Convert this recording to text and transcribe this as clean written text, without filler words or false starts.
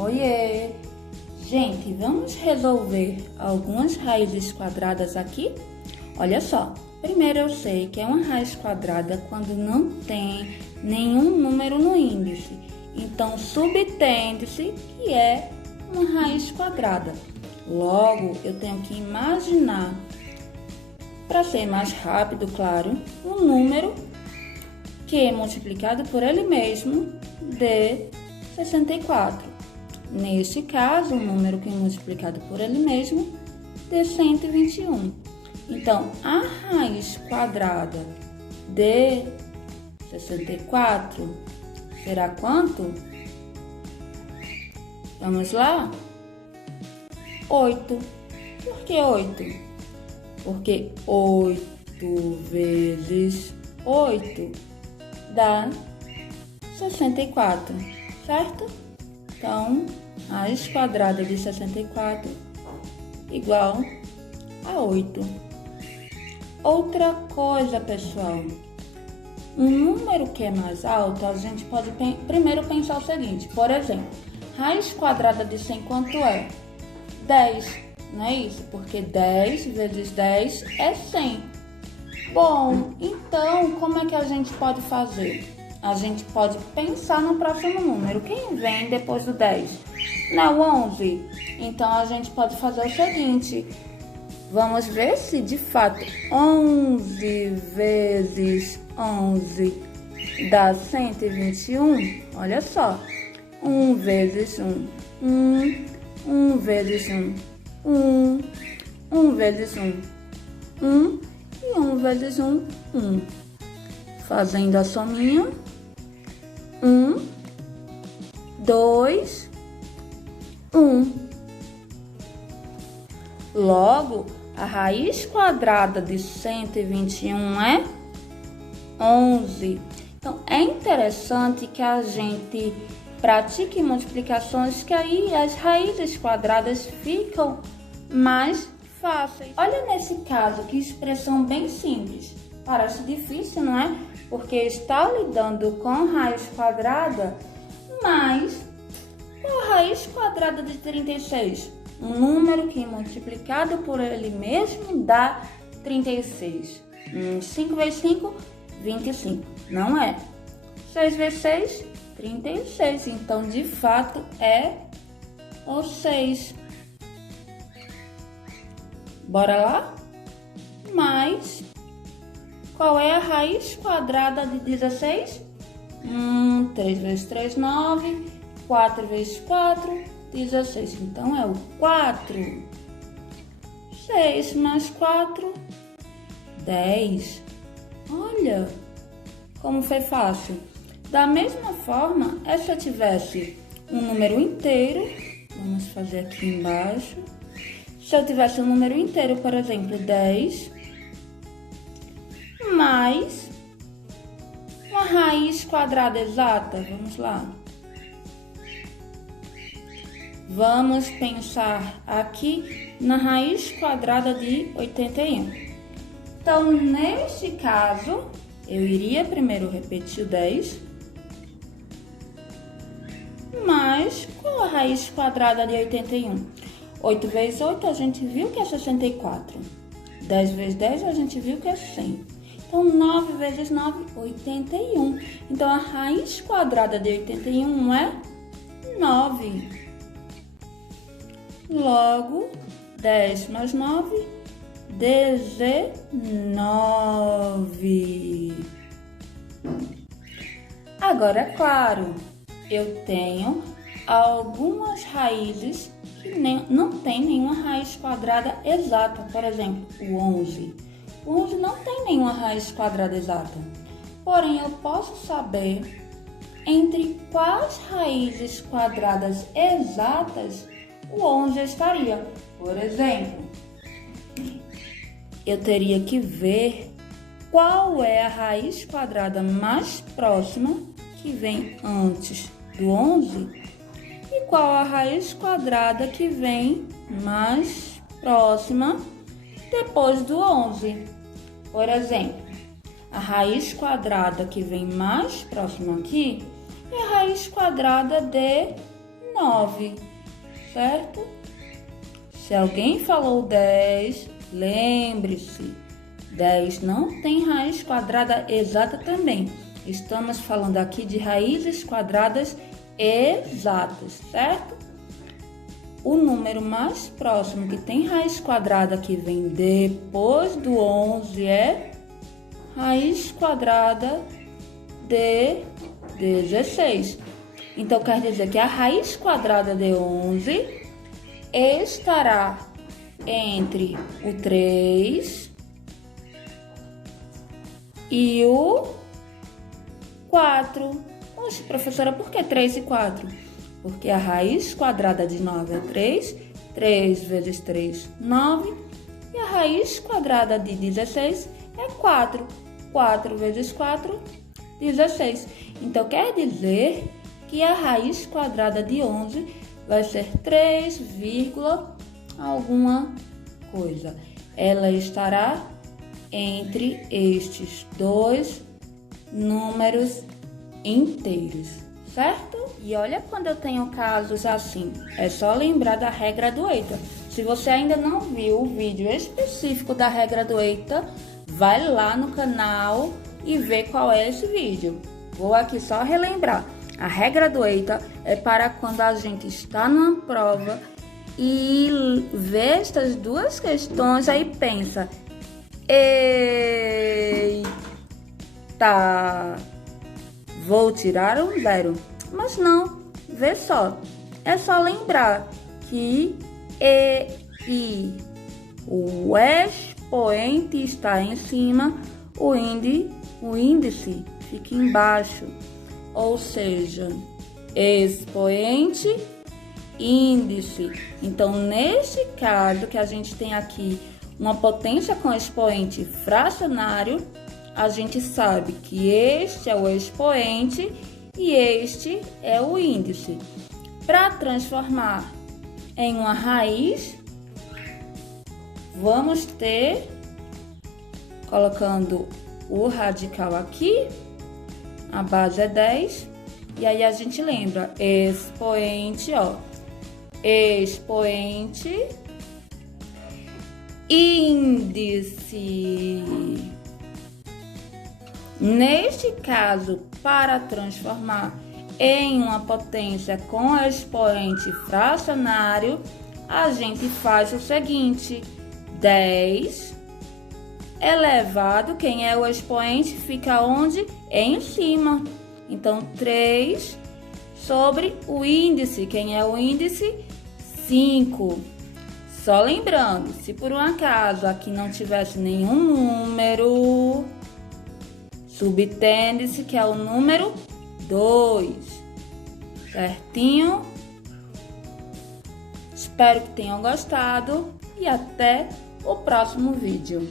Oiê! Gente, vamos resolver algumas raízes quadradas aqui? Olha só, primeiro eu sei que é uma raiz quadrada quando não tem nenhum número no índice. Então, subtende-se que é uma raiz quadrada. Logo, eu tenho que imaginar, para ser mais rápido, claro, um número que multiplicado por ele mesmo dê 64. Neste caso, o número que multiplicado por ele mesmo dê 121. Então, a raiz quadrada de 64 será quanto? Vamos lá? 8. Por que 8? Porque 8 vezes 8 dá 64, certo? Então, raiz quadrada de 64 igual a 8. Outra coisa, pessoal, um número que é mais alto, a gente pode primeiro pensar o seguinte, por exemplo, raiz quadrada de 100 quanto é? 10, não é isso? Porque 10 vezes 10 é 100. Bom, então, como é que a gente pode fazer? A gente pode pensar no próximo número. Quem vem depois do 10? Não, 11. Então, a gente pode fazer o seguinte. Vamos ver se, de fato, 11 vezes 11 dá 121. Olha só. 1 vezes 1, 1. 1 vezes 1, 1. 1 vezes 1, 1. E 1 vezes 1, 1. Fazendo a sominha. 1, 2, 1. Logo, a raiz quadrada de 121 é 11. Então, é interessante que a gente pratique multiplicações, que aí as raízes quadradas ficam mais fáceis. Olha nesse caso, que expressão bem simples. Parece difícil, não é? Porque está lidando com raiz quadrada, mas qual a raiz quadrada de 36? Um número que multiplicado por ele mesmo dá 36. 5 vezes 5, 25. Não é? 6 vezes 6, 36. Então, de fato, é o 6. Bora lá? Mas qual é a raiz quadrada de 16? 3 vezes 3, 9. 4 vezes 4, 16. Então, é o 4. 6 mais 4, 10. Olha como foi fácil. Da mesma forma, se eu tivesse um número inteiro, vamos fazer aqui embaixo. Se eu tivesse um número inteiro, por exemplo, 10, mais uma raiz quadrada exata, vamos lá. Vamos pensar aqui na raiz quadrada de 81. Então, neste caso, eu iria primeiro repetir o 10, mas qual a raiz quadrada de 81? 8 vezes 8 a gente viu que é 64. 10 vezes 10 a gente viu que é 100. Então, 9 vezes 9, 81. Então, a raiz quadrada de 81 é 9. Logo, 10 mais 9, 19. Agora, é claro, eu tenho algumas raízes que não tem nenhuma raiz quadrada exata. Por exemplo, o 11. O 11 não tem nenhuma raiz quadrada exata. Porém, eu posso saber entre quais raízes quadradas exatas o 11 estaria. Por exemplo, eu teria que ver qual é a raiz quadrada mais próxima que vem antes do 11 e qual a raiz quadrada que vem mais próxima depois do 11. Por exemplo, a raiz quadrada que vem mais próxima aqui é a raiz quadrada de 9, certo? Se alguém falou 10, lembre-se, 10 não tem raiz quadrada exata também. Estamos falando aqui de raízes quadradas exatas, certo? O número mais próximo que tem raiz quadrada que vem depois do 11 é raiz quadrada de 16. Então, quer dizer que a raiz quadrada de 11 estará entre o 3 e o 4. Oxe, professora, por que 3 e 4? Porque a raiz quadrada de 9 é 3. 3 vezes 3, 9. E a raiz quadrada de 16 é 4. 4 vezes 4, 16. Então, quer dizer que a raiz quadrada de 11 vai ser 3, alguma coisa. Ela estará entre estes dois números inteiros, certo? E olha, quando eu tenho casos assim, é só lembrar da regra do EITA. Se você ainda não viu o vídeo específico da regra do EITA, vai lá no canal e vê qual é esse vídeo. Vou aqui só relembrar. A regra do EITA é para quando a gente está numa prova e vê estas duas questões, aí pensa: eita, vou tirar um 0. Mas não, vê só, é só lembrar que o expoente está em cima, o índice fica embaixo. Ou seja, expoente, índice. Então, neste caso que a gente tem aqui uma potência com expoente fracionário, a gente sabe que este é o expoente e este é o índice. Para transformar em uma raiz, vamos ter, colocando o radical aqui, a base é 10, e aí a gente lembra, expoente, ó, expoente, índice. Neste caso, para transformar em uma potência com expoente fracionário, a gente faz o seguinte: 10 elevado, quem é o expoente fica onde? Em cima. Então, 3 sobre o índice. Quem é o índice? 5. Só lembrando, se por um acaso aqui não tivesse nenhum número, subtende-se que é o número 2. Certinho? Espero que tenham gostado e até o próximo vídeo.